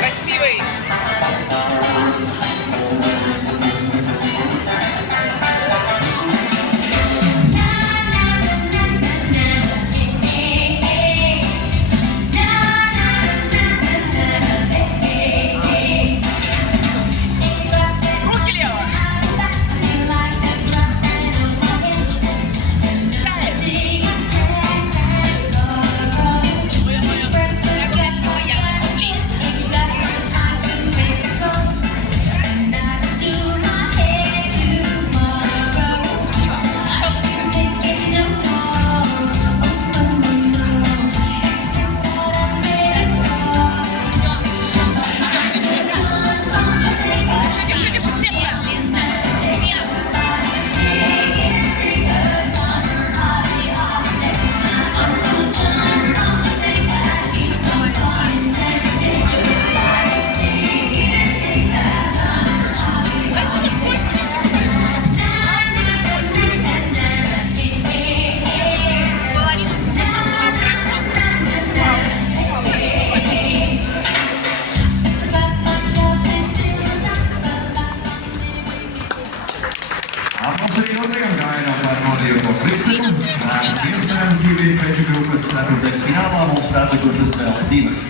Красивый. Руки лево. Держи, держи, крепко. Eerste en vierde groepen staat op de finale van ons staat de Dames.